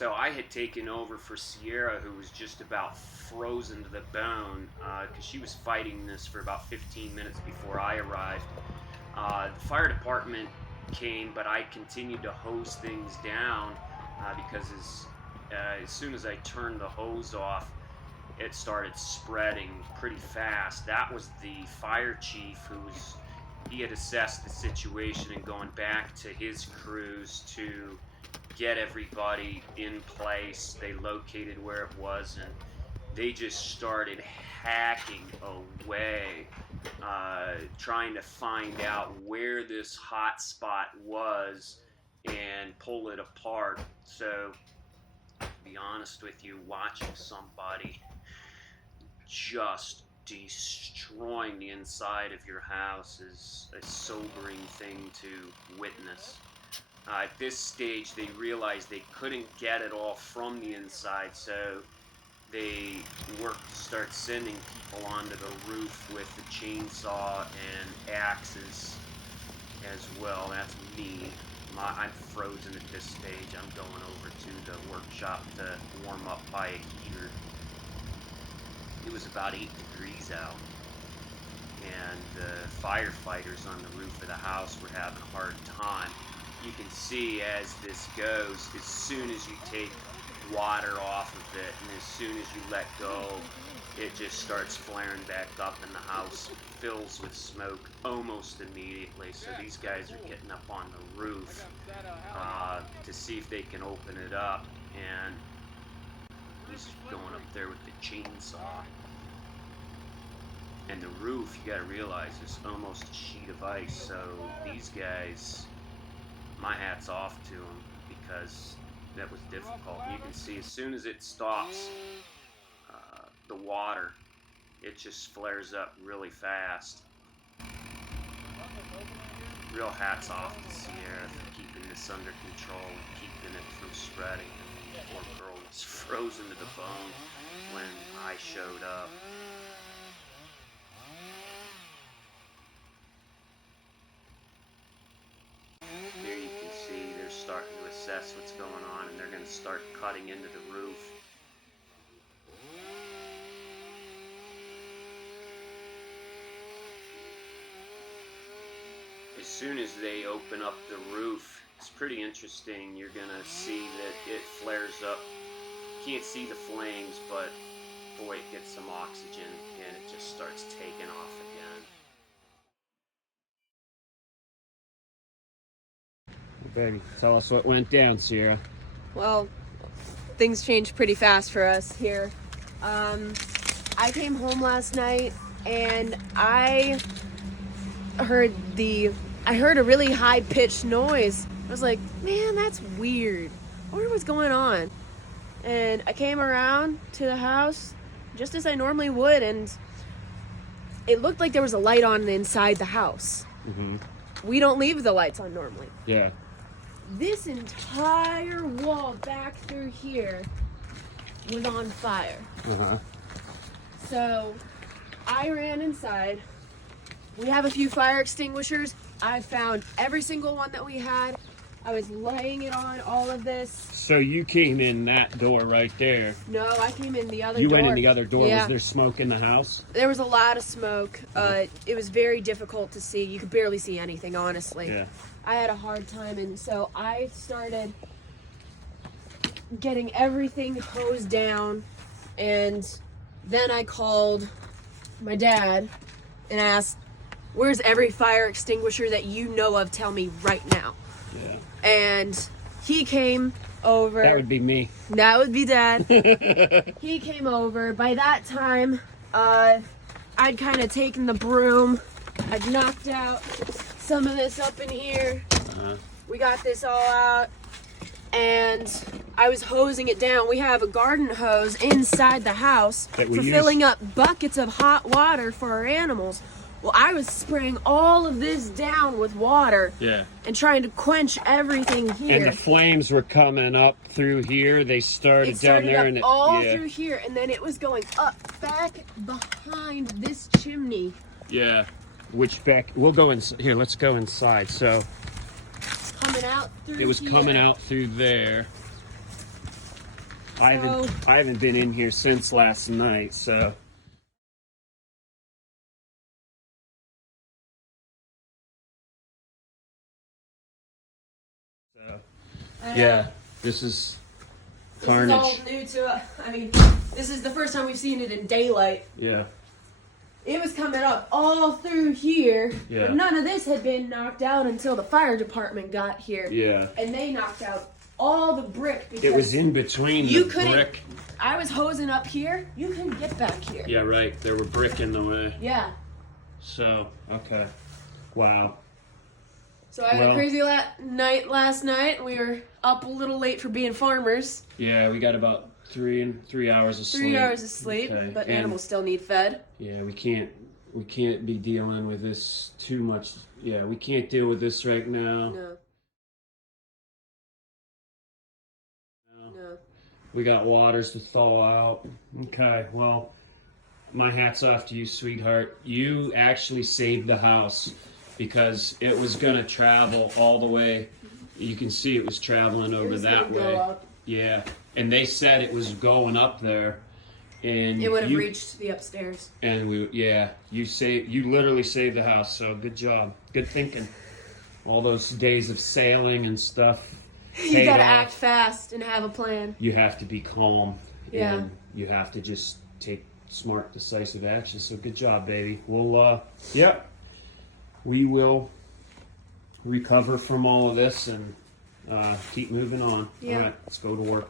So I had taken over for Sierrah, who was just about frozen to the bone because she was fighting this for about 15 minutes before I arrived. The fire department came, but I continued to hose things down because as soon as I turned the hose off, it started spreading pretty fast. That was the fire chief he had assessed the situation and going back to his crews to get everybody in place. They located where it was, and they just started hacking away, trying to find out where this hot spot was and pull it apart. So, to be honest with you, watching somebody just destroying the inside of your house is a sobering thing to witness. At this stage, they realized they couldn't get it all from the inside, so they worked to start sending people onto the roof with the chainsaw and axes as well. That's me. I'm frozen at this stage. I'm going over to the workshop to warm up by a heater. It was about 8 degrees out, and the firefighters on the roof of the house were having a hard time. You can see as this goes, as soon as you take water off of it and as soon as you let go, it just starts flaring back up and the house fills with smoke almost immediately. So these guys are getting up on the roof to see if they can open it up, and he's going up there with the chainsaw. And the roof, you gotta realize, is almost a sheet of ice, so these guys, my hat's off to them because that was difficult. You can see as soon as it stops the water, it just flares up really fast. Real hats off to Sierrah for keeping this under control and keeping it from spreading. The poor girl was frozen to the bone when I showed up. Here you can see they're starting to assess what's going on, and they're going to start cutting into the roof. As soon as they open up the roof, it's pretty interesting. You're going to see that it flares up. Can't see the flames, but boy, it gets some oxygen, and it just starts taking off again. Baby, tell us what went down, Sierrah. Well, things changed pretty fast for us here. I came home last night and I heard a really high-pitched noise. I was like, man, that's weird. I wonder what's going on. And I came around to the house just as I normally would, and it looked like there was a light on inside the house. Mm-hmm. We don't leave the lights on normally. Yeah. This entire wall back through here was on fire. Uh-huh. So I ran inside. We have a few fire extinguishers. I found every single one that we had. I was laying it on all of this. So you came in that door right there. No, I came in the other door. You went in the other door. Yeah. Was there smoke in the house? There was a lot of smoke. It was very difficult to see. You could barely see anything, honestly. Yeah. I had a hard time, and so I started getting everything hosed down, and then I called my dad and asked, where's every fire extinguisher that you know of? Tell me right now. Yeah. And he came over. That would be me. That would be Dad. He came over. By that time, I'd kind of taken the broom. I'd knocked out some of this up in here. Uh-huh. We got this all out, and I was hosing it down. We have a garden hose inside the house for filling up buckets of hot water for our animals. Well, I was spraying all of this down with water, and trying to quench everything here. And the flames were coming up through here. They started down there, and all through here, and then it was going up back behind this chimney. Yeah, which back? We'll go in here. Let's go inside. So Coming out through. It was coming out through there. I haven't been in here since last night, so. Yeah, this is carnage. This is all new to us. I mean, this is the first time we've seen it in daylight. Yeah. It was coming up all through here, Yeah. but none of this had been knocked out until the fire department got here. Yeah. And they knocked out all the brick. Because it was in between you the couldn't, brick. I was hosing up here. You couldn't get back here. Yeah, right. There were brick in the way. Yeah. So, okay. Wow. So I had a crazy night last night. We were up a little late for being farmers. Yeah, we got about 3 hours of sleep. 3 hours of sleep, Okay. but animals still need fed. Yeah, we can't be dealing with this too much. Yeah, we can't deal with this right now. No. No. We got waters to thaw out. Okay, well, my hat's off to you, sweetheart. You actually saved the house because it was gonna travel all the way. You can see it was traveling over that way. Up. Yeah, and they said it was going up there, and it would have reached the upstairs. And you literally saved the house. So good job, good thinking. All those days of sailing and stuff. You gotta act fast and have a plan. You have to be calm. Yeah. And you have to just take smart, decisive action. So good job, baby. We'll, yep. We will recover from all of this and keep moving on. Yeah. All right, let's go to work.